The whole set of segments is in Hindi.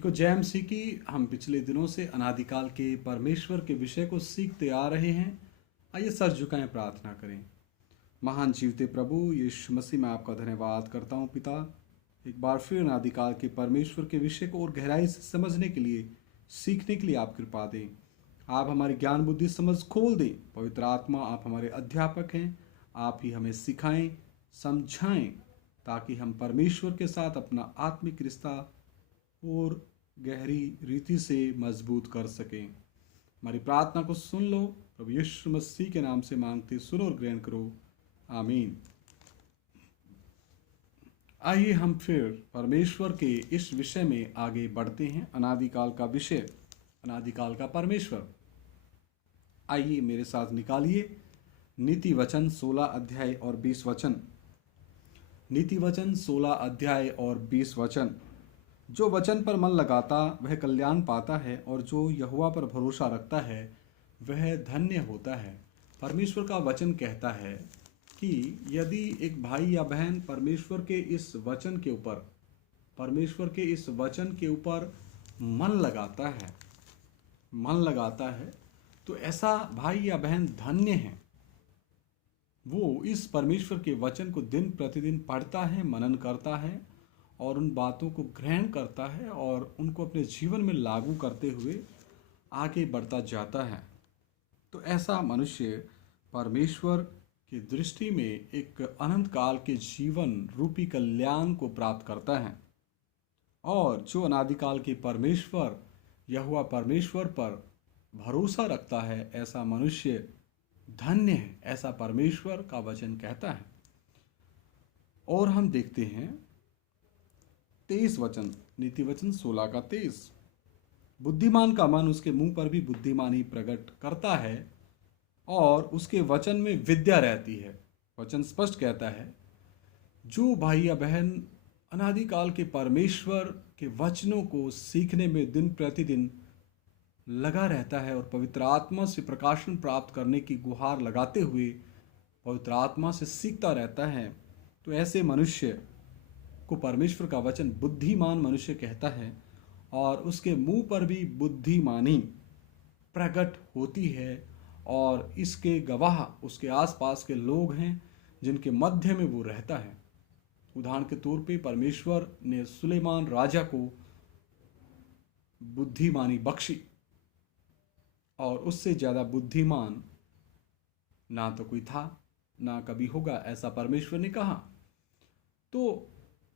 को जय मसीह की। हम पिछले दिनों से अनादिकाल के परमेश्वर के विषय को सीखते आ रहे हैं। आइए सर झुकाएं, प्रार्थना करें। महान जीवते प्रभु यीशु मसीह, मैं आपका धन्यवाद करता हूँ पिता, एक बार फिर अनादिकाल के परमेश्वर के विषय को और गहराई से समझने के लिए, सीखने के लिए आप कृपा दें। आप हमारी ज्ञान बुद्धि समझ खोल दें। पवित्र आत्मा, आप हमारे अध्यापक हैं, आप ही हमें सिखाएं, समझाएं, ताकि हम परमेश्वर के साथ अपना आत्मिक रिश्ता और गहरी रीति से मजबूत कर सकें। हमारी प्रार्थना को सुन लो, प्रभु यीशु मसीह के नाम से मांगते सुनो और ग्रहण करो, आमीन। आइए हम फिर परमेश्वर के इस विषय में आगे बढ़ते हैं। अनादिकाल का विषय, अनादिकाल का परमेश्वर। आइए मेरे साथ निकालिए नीति वचन 16 अध्याय और 20 वचन। नीति वचन 16 अध्याय और 20 वचन। जो वचन पर मन लगाता वह कल्याण पाता है, और जो यहोवा पर भरोसा रखता है वह धन्य होता है। परमेश्वर का वचन कहता है कि यदि एक भाई या बहन परमेश्वर के इस वचन के ऊपर, परमेश्वर के इस वचन के ऊपर मन लगाता है तो ऐसा भाई या बहन धन्य है। वो इस परमेश्वर के वचन को दिन प्रतिदिन पढ़ता है, मनन करता है और उन बातों को ग्रहण करता है और उनको अपने जीवन में लागू करते हुए आगे बढ़ता जाता है। तो ऐसा मनुष्य परमेश्वर की दृष्टि में एक अनंत काल के जीवन रूपी कल्याण को प्राप्त करता है। और जो अनादिकाल के परमेश्वर यहोवा परमेश्वर पर भरोसा रखता है, ऐसा मनुष्य धन्य है, ऐसा परमेश्वर का वचन कहता है। और हम देखते हैं 23 वचन, नीति वचन 16 का 23। बुद्धिमान का मन उसके मुंह पर भी बुद्धिमानी प्रकट करता है, और उसके वचन में विद्या रहती है। वचन स्पष्ट कहता है, जो भाई या बहन अनादिकाल के परमेश्वर के वचनों को सीखने में दिन प्रतिदिन लगा रहता है और पवित्र आत्मा से प्रकाशन प्राप्त करने की गुहार लगाते हुए पवित्र आत्मा से सीखता रहता है, तो ऐसे मनुष्य को परमेश्वर का वचन बुद्धिमान मनुष्य कहता है। और उसके मुंह पर भी बुद्धिमानी प्रकट होती है, और इसके गवाह उसके आसपास के लोग हैं जिनके मध्य में वो रहता है। उदाहरण के तौर पे परमेश्वर ने सुलेमान राजा को बुद्धिमानी बख्शी, और उससे ज़्यादा बुद्धिमान ना तो कोई था ना कभी होगा, ऐसा परमेश्वर ने कहा। तो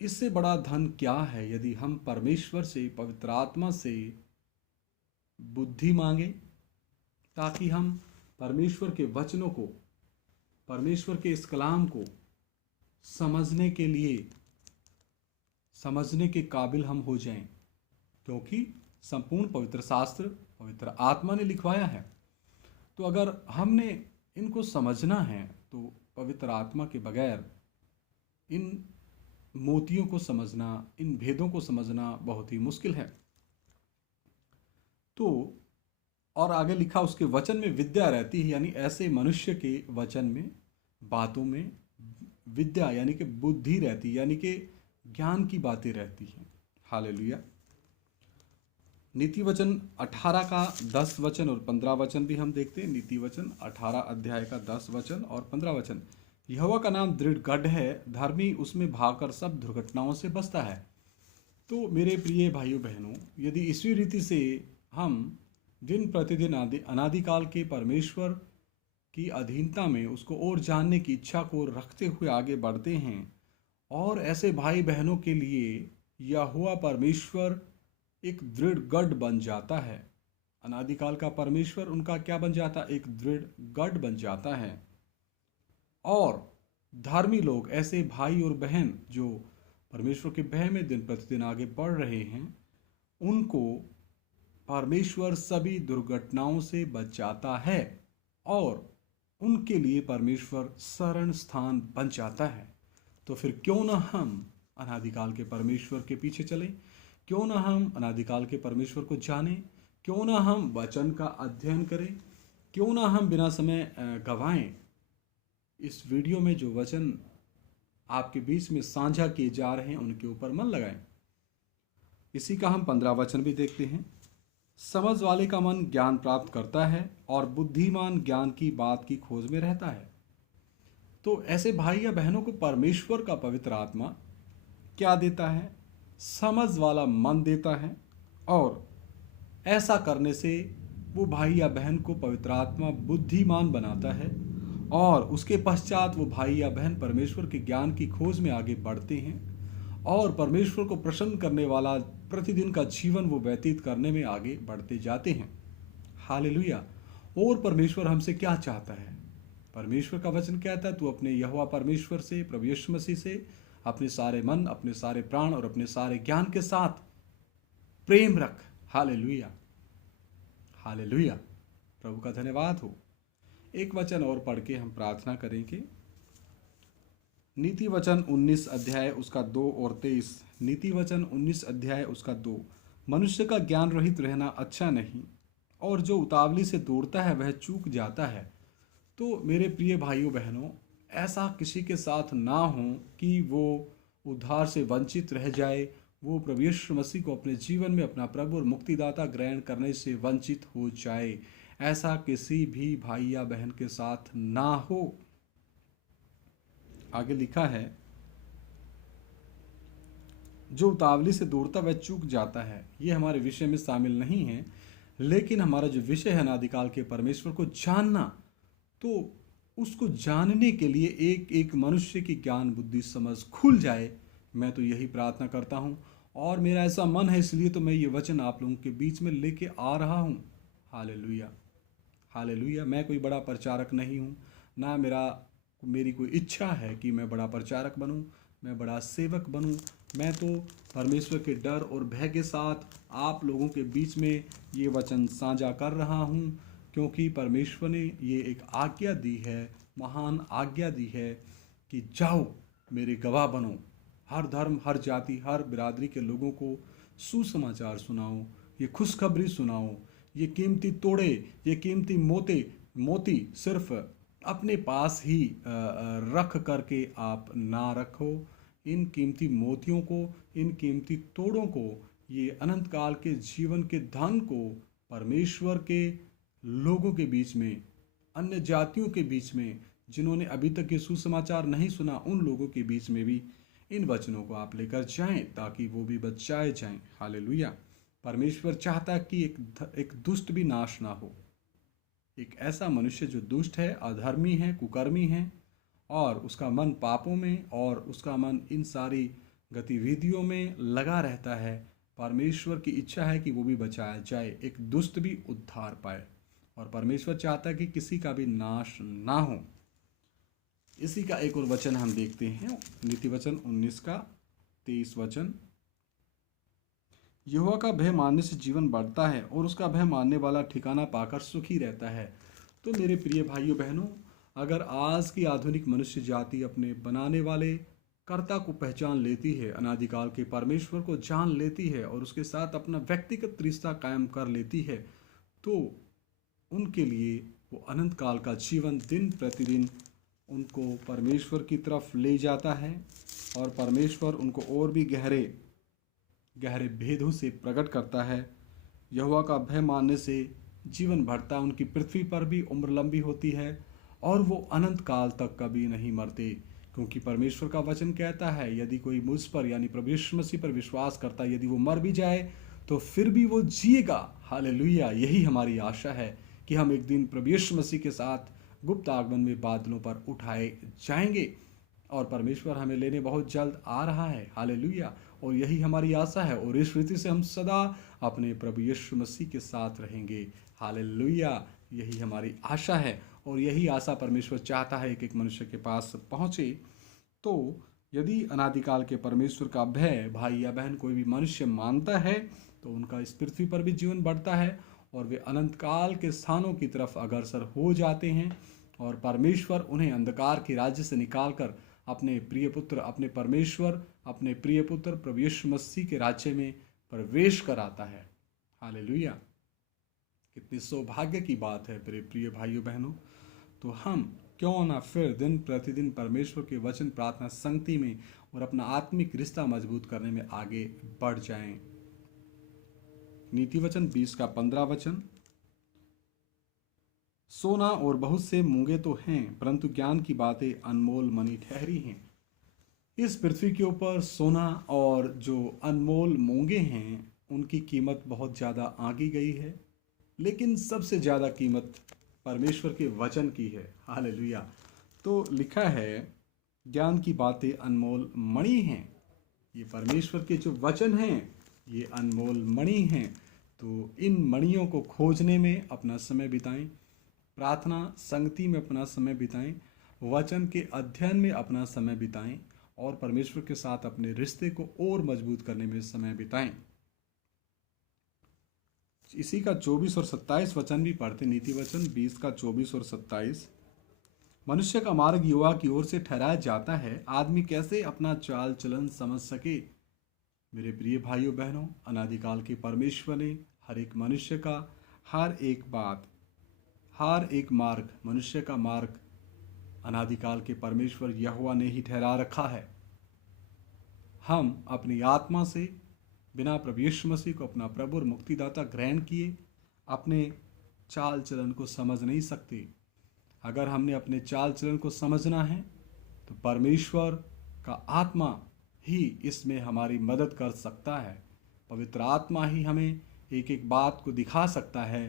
इससे बड़ा धन क्या है यदि हम परमेश्वर से, पवित्र आत्मा से बुद्धि मांगे, ताकि हम परमेश्वर के वचनों को, परमेश्वर के इस कलाम को समझने के लिए, समझने के काबिल हम हो जाएं, क्योंकि संपूर्ण पवित्र शास्त्र पवित्र आत्मा ने लिखवाया है। तो अगर हमने इनको समझना है तो पवित्र आत्मा के बगैर इन मोतियों को समझना, इन भेदों को समझना बहुत ही मुश्किल है। तो और आगे लिखा, उसके वचन में विद्या रहती है, यानी ऐसे मनुष्य के वचन में, बातों में विद्या यानी कि बुद्धि रहती है, यानी कि ज्ञान की बातें रहती हैं। हालेलुया। नीति वचन 18 का 10 वचन और 15 वचन भी हम देखते हैं। नीति वचन 18 अध्याय का 10 वचन और 15 वचन। यहोवा का नाम दृढ़ गढ़ है, धर्मी उसमें भागकर सब दुर्घटनाओं से बचता है। तो मेरे प्रिय भाइयों बहनों, यदि इसी रीति से हम दिन प्रतिदिन अनादिकाल के परमेश्वर की अधीनता में उसको और जानने की इच्छा को रखते हुए आगे बढ़ते हैं, और ऐसे भाई बहनों के लिए यहोवा परमेश्वर एक दृढ़ गढ़ बन जाता है। अनादिकाल का परमेश्वर उनका क्या बन जाता है? एक दृढ़ गढ़ बन जाता है। और धार्मी लोग, ऐसे भाई और बहन जो परमेश्वर के भय में दिन प्रतिदिन आगे बढ़ रहे हैं, उनको परमेश्वर सभी दुर्घटनाओं से बचाता है, और उनके लिए परमेश्वर शरण स्थान बन जाता है। तो फिर क्यों ना हम अनादिकाल के परमेश्वर के पीछे चलें, क्यों ना हम अनादिकाल के परमेश्वर को जानें, क्यों ना हम वचन का अध्ययन करें, क्यों ना हम बिना समय गवाएं इस वीडियो में जो वचन आपके बीच में साझा किए जा रहे हैं उनके ऊपर मन लगाएं। इसी का हम 15 वचन भी देखते हैं। समझ वाले का मन ज्ञान प्राप्त करता है और बुद्धिमान ज्ञान की बात की खोज में रहता है। तो ऐसे भाई या बहनों को परमेश्वर का पवित्र आत्मा क्या देता है? समझ वाला मन देता है, और ऐसा करने से वो भाई या बहन को पवित्र आत्मा बुद्धिमान बनाता है, और उसके पश्चात वो भाई या बहन परमेश्वर के ज्ञान की खोज में आगे बढ़ते हैं और परमेश्वर को प्रसन्न करने वाला प्रतिदिन का जीवन वो व्यतीत करने में आगे बढ़ते जाते हैं। हालेलुया। और परमेश्वर हमसे क्या चाहता है? परमेश्वर का वचन कहता है, तू अपने यहोवा परमेश्वर से, प्रभु यीशु मसीह से अपने सारे मन, अपने सारे प्राण और अपने सारे ज्ञान के साथ प्रेम रख। Hallelujah, hallelujah. प्रभु का धन्यवाद हो। एक वचन और पढ़ के हम प्रार्थना करेंगे। नीति वचन 19 अध्याय उसका 2 और 23। नीति वचन 19 अध्याय उसका 2। मनुष्य का ज्ञान रहित रहना अच्छा नहीं, और जो उतावली से दौड़ता है वह चूक जाता है। तो मेरे प्रिय भाइयों बहनों, ऐसा किसी के साथ ना हो कि वो उद्धार से वंचित रह जाए, वो प्रभु यीशु मसीह को अपने जीवन में अपना प्रभु और मुक्तिदाता ग्रहण करने से वंचित हो जाए। ऐसा किसी भी भाई या बहन के साथ ना हो। आगे लिखा है, जो उतावली से दौड़ता वह चूक जाता है। ये हमारे विषय में शामिल नहीं है, लेकिन हमारा जो विषय है अनादिकाल के परमेश्वर को जानना, तो उसको जानने के लिए एक एक मनुष्य की ज्ञान बुद्धि समझ खुल जाए। मैं तो यही प्रार्थना करता हूँ, और मेरा ऐसा मन है, इसलिए तो मैं ये वचन आप लोगों के बीच में लेके आ रहा हूँ। Hallelujah, hallelujah. मैं कोई बड़ा प्रचारक नहीं हूँ, ना मेरी कोई इच्छा है कि मैं बड़ा प्रचारक बनूं, मैं बड़ा सेवक बनूं। मैं तो परमेश्वर के डर और भय के साथ आप लोगों के बीच में ये वचन साझा कर रहा हूं, क्योंकि परमेश्वर ने ये एक आज्ञा दी है, महान आज्ञा दी है कि जाओ मेरे गवाह बनो, हर धर्म, हर जाति, हर बिरादरी के लोगों को सुसमाचार सुनाओ, ये खुशखबरी सुनाओ। ये कीमती तोड़े, ये कीमती मोती सिर्फ अपने पास ही रख करके आप ना रखो। इन कीमती मोतियों को, इन कीमती तोड़ों को, ये अनंत काल के जीवन के धन को परमेश्वर के लोगों के बीच में, अन्य जातियों के बीच में, जिन्होंने अभी तक ये सुसमाचार नहीं सुना, उन लोगों के बीच में भी इन वचनों को आप लेकर जाएं, ताकि वो भी बचाए जाएं। हालेलुया। परमेश्वर चाहता है कि एक दुष्ट भी नाश ना हो। एक ऐसा मनुष्य जो दुष्ट है, अधर्मी है, कुकर्मी है, और उसका मन पापों में और उसका मन इन सारी गतिविधियों में लगा रहता है, परमेश्वर की इच्छा है कि वो भी बचाया जाए, एक दुष्ट भी उद्धार पाए। और परमेश्वर चाहता है कि किसी का भी नाश ना हो। इसी का एक और वचन हम देखते हैं, नीति वचन 19 का 23 वचन। यहोवा का भय मानने से जीवन बढ़ता है, और उसका भय मानने वाला ठिकाना पाकर सुखी रहता है। तो मेरे प्रिय भाइयों बहनों, अगर आज की आधुनिक मनुष्य जाति अपने बनाने वाले कर्ता को पहचान लेती है, अनादिकाल के परमेश्वर को जान लेती है, और उसके साथ अपना व्यक्तिगत रिश्ता कायम कर लेती है, तो उनके लिए वो अनंत काल का जीवन दिन प्रतिदिन उनको परमेश्वर की तरफ ले जाता है, और परमेश्वर उनको और भी गहरे भेदों से प्रकट करता है। यहोवा का भय मानने से जीवन बढ़ता है, उनकी पृथ्वी पर भी उम्र लंबी होती है, और वो अनंत काल तक कभी नहीं मरते। क्योंकि परमेश्वर का वचन कहता है, यदि कोई मुझ पर यानी प्रभु यीशु मसीह पर विश्वास करता है, यदि वो मर भी जाए तो फिर भी वो जिएगा। हालेलुया। यही हमारी आशा है कि हम एक दिन प्रभु यीशु मसीह के साथ गुप्त आगमन में बादलों पर उठाए जाएंगे, और परमेश्वर हमें लेने बहुत जल्द आ रहा है। हालेलुया। और यही हमारी आशा है, और इस रीति से हम सदा अपने प्रभु यीशु मसीह के साथ रहेंगे। हालेलुया। यही हमारी आशा है, और यही आशा परमेश्वर चाहता है एक एक मनुष्य के पास पहुँचे। तो यदि अनादिकाल के परमेश्वर का भय भाई या बहन कोई भी मनुष्य मानता है, तो उनका इस पृथ्वी पर भी जीवन बढ़ता है, और वे अनंत काल के स्थानों की तरफ अग्रसर हो जाते हैं, और परमेश्वर उन्हें अंधकार के राज्य से निकालकर अपने प्रिय पुत्र, अपने परमेश्वर, अपने प्रिय पुत्र प्रभु यीशु मसीह के राज्य में प्रवेश कराता है। हालेलुया। कितनी सौभाग्य की बात है मेरे प्रिय भाइयों बहनों। तो हम क्यों ना फिर दिन प्रतिदिन परमेश्वर के वचन, प्रार्थना, संगति में और अपना आत्मिक रिश्ता मजबूत करने में आगे बढ़ जाएं। नीति वचन 20 का 15 वचन, सोना और बहुत से मूंगे तो हैं, परंतु ज्ञान की बातें अनमोल मणि ठहरी हैं। इस पृथ्वी के ऊपर सोना और जो अनमोल मूंगे हैं उनकी कीमत बहुत ज़्यादा आंकी गई है, लेकिन सबसे ज़्यादा कीमत परमेश्वर के वचन की है। हालेलुया। तो लिखा है ज्ञान की बातें अनमोल मणि हैं। ये परमेश्वर के जो वचन हैं ये अनमोल मणि हैं। तो इन मणियों को खोजने में अपना समय बिताएं, प्रार्थना संगति में अपना समय बिताएं, वचन के अध्ययन में अपना समय बिताएं और परमेश्वर के साथ अपने रिश्ते को और मजबूत करने में समय बिताएं। इसी का 24 और 27 वचन भी पढ़ते। नीति वचन 20 का 24 और 27, मनुष्य का मार्ग युवा की ओर से ठहराया जाता है, आदमी कैसे अपना चाल चलन समझ सके। मेरे प्रिय भाइयों बहनों, अनादिकाल के परमेश्वर ने हर एक मनुष्य का हर एक बात, हर एक मार्ग, मनुष्य का मार्ग अनादिकाल के परमेश्वर यहोवा ने ही ठहरा रखा है। हम अपनी आत्मा से बिना प्रभु यीशु मसीह को अपना प्रभु और मुक्तिदाता ग्रहण किए अपने चाल चलन को समझ नहीं सकते। अगर हमने अपने चाल चलन को समझना है तो परमेश्वर का आत्मा ही इसमें हमारी मदद कर सकता है। पवित्र आत्मा ही हमें एक एक बात को दिखा सकता है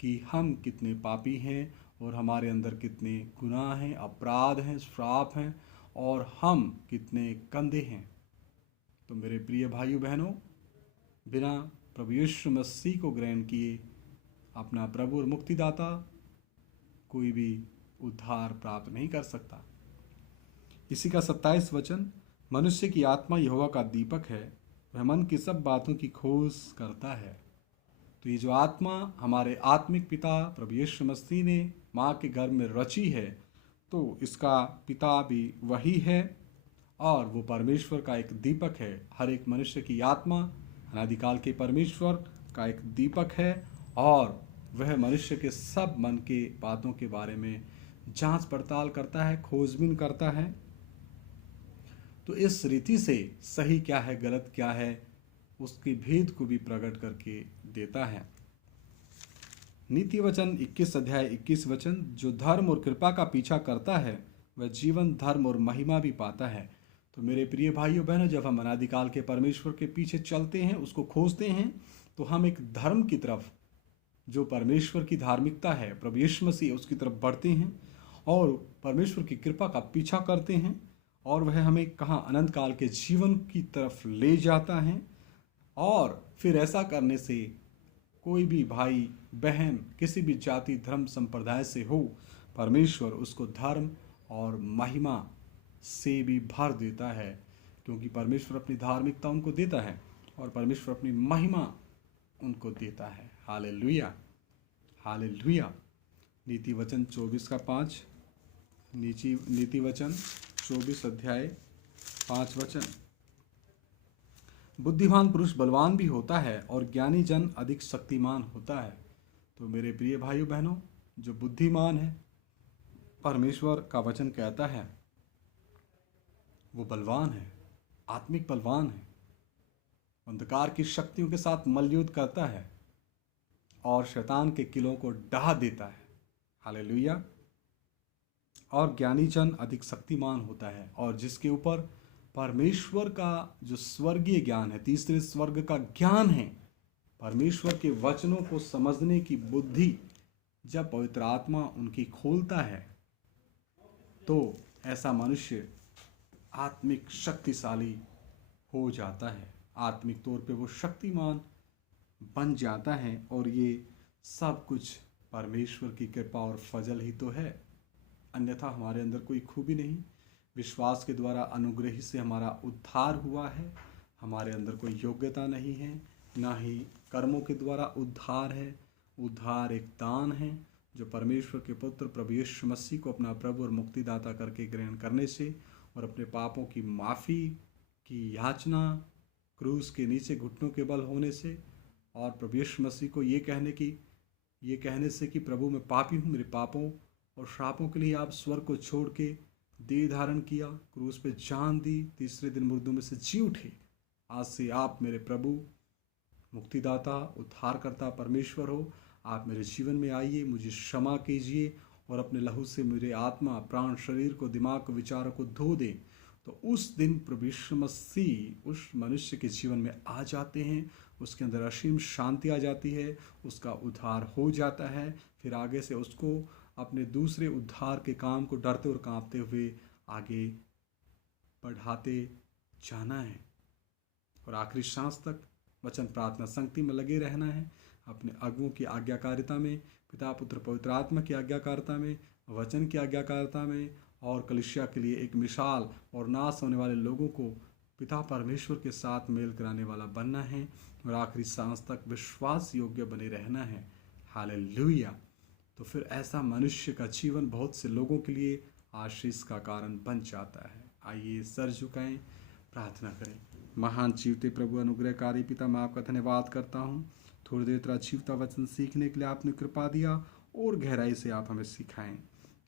कि हम कितने पापी हैं और हमारे अंदर कितने गुनाह हैं, अपराध हैं, श्राप हैं और हम कितने गंदे हैं। तो मेरे प्रिय भाइयों बहनों, बिना प्रभु यीशु मसीह को ग्रहण किए अपना प्रभु और मुक्तिदाता कोई भी उद्धार प्राप्त नहीं कर सकता। इसी का 27 वचन, मनुष्य की आत्मा यहोवा का दीपक है, वह मन की सब बातों की खोज करता है। तो ये जो आत्मा हमारे आत्मिक पिता प्रभु यीशु मसीह ने माँ के गर्भ में रची है, तो इसका पिता भी वही है और वो परमेश्वर का एक दीपक है। हर एक मनुष्य की आत्मा अनादिकाल के परमेश्वर का एक दीपक है और वह मनुष्य के सब मन के बातों के बारे में जांच पड़ताल करता है, खोजबीन करता है। तो इस रीति से सही क्या है, गलत क्या है, उसके भेद को भी प्रकट करके देता है। नीति वचन 21 अध्याय 21 वचन, जो धर्म और कृपा का पीछा करता है वह जीवन, धर्म और महिमा भी पाता है। तो मेरे प्रिय भाइयों बहनों, जब हम अनादिकाल के परमेश्वर के पीछे चलते हैं, उसको खोजते हैं, तो हम एक धर्म की तरफ, जो परमेश्वर की धार्मिकता है, प्रभु यीशु मसीह, उसकी तरफ बढ़ते हैं और परमेश्वर की कृपा का पीछा करते हैं और वह हमें कहाँ, अनंत काल के जीवन की तरफ ले जाता है। और फिर ऐसा करने से कोई भी भाई बहन किसी भी जाति धर्म संप्रदाय से हो, परमेश्वर उसको धर्म और महिमा से भी भर देता है, क्योंकि परमेश्वर अपनी धार्मिकता उनको देता है और परमेश्वर अपनी महिमा उनको देता है। Hallelujah, hallelujah. नीति वचन 24 का 5, नीति वचन 24 अध्याय 5 वचन, बुद्धिमान पुरुष बलवान भी होता है और ज्ञानी जन अधिक शक्तिमान होता है। तो मेरे प्रिय भाइयों बहनों, जो बुद्धिमान है, परमेश्वर का वचन कहता है वो बलवान है, आत्मिक बलवान है, अंधकार की शक्तियों के साथ मल्लयुद्ध करता है और शैतान के किलों को ढा देता है। हालेलुया। और ज्ञानी जन अधिक शक्तिमान होता है, और जिसके ऊपर परमेश्वर का जो स्वर्गीय ज्ञान है, तीसरे स्वर्ग का ज्ञान है, परमेश्वर के वचनों को समझने की बुद्धि जब पवित्र आत्मा उनकी खोलता है, तो ऐसा मनुष्य आत्मिक शक्तिशाली हो जाता है, आत्मिक तौर पे वो शक्तिमान बन जाता है। और ये सब कुछ परमेश्वर की कृपा और फजल ही तो है, अन्यथा हमारे अंदर कोई खूबी नहीं। विश्वास के द्वारा अनुग्रह से हमारा उद्धार हुआ है, हमारे अंदर कोई योग्यता नहीं है, ना ही कर्मों के द्वारा उद्धार है। उद्धार एक दान है जो परमेश्वर के पुत्र प्रभु यीशु मसीह को अपना प्रभु और मुक्तिदाता करके ग्रहण करने से और अपने पापों की माफ़ी की याचना क्रूस के नीचे घुटनों के बल होने से और प्रभु यीशु मसीह को ये कहने से कि प्रभु मैं पापी हूँ, मेरे पापों और श्रापों के लिए आप स्वर्ग को छोड़ के देह धारण किया, क्रूस पे जान दी, तीसरे दिन मुर्दों में से जी उठे। आज से आप मेरे प्रभु मुक्तिदाता उद्धारकर्ता परमेश्वर हो, आप मेरे जीवन में आइए, मुझे क्षमा कीजिए और अपने लहू से मेरे आत्मा, प्राण, शरीर को, दिमाग को, विचारों को धो दें। तो उस दिन प्रभु यीशु मसीह उस मनुष्य के जीवन में आ जाते हैं, उसके अंदर असीम शांति आ जाती है, उसका उद्धार हो जाता है। फिर आगे से उसको अपने दूसरे उद्धार के काम को डरते और कांपते हुए आगे बढ़ाते जाना है और आखिरी सांस तक वचन प्रार्थना संगति में लगे रहना है, अपने अगुओं की आज्ञाकारिता में, पिता पुत्र पवित्र आत्मा की आज्ञाकारिता में, वचन की आज्ञाकारिता में, और कलीसिया के लिए एक मिसाल और नाश होने वाले लोगों को पिता परमेश्वर के साथ मेल कराने वाला बनना है और आखिरी सांस तक विश्वास योग्य बने रहना है। हालेलुया। तो फिर ऐसा मनुष्य का जीवन बहुत से लोगों के लिए आशीष का कारण बन जाता है। आइए सर झुकाएं, प्रार्थना करें। महान जीवते प्रभु अनुग्रहकारी पिता, मैं आपका धन्यवाद करता हूँ। थोड़ी देर तेरा जीवता वचन सीखने के लिए आपने कृपा दिया और गहराई से आप हमें सिखाएं।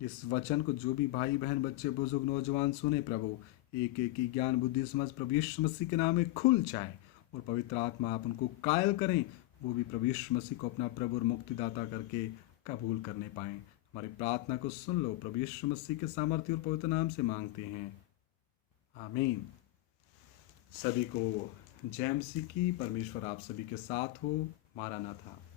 इस वचन को जो भी भाई बहन, बच्चे, बुजुर्ग, नौजवान सुने प्रभु, एक एक की ज्ञान बुद्धि समझ प्रभु यीशु मसीह के नाम में खुल जाए और पवित्र आत्मा आप उनको कायल करें, वो भी प्रभु यीशु मसीह को अपना प्रभु और मुक्तिदाता करके कबूल करने पाएं। हमारी प्रार्थना को सुन लो, प्रभु यीशु मसीह के सामर्थ्य और पवित्र नाम से मांगते हैं, आमीन। सभी को जय मसीह की। परमेश्वर आप सभी के साथ हो। मारानाथा।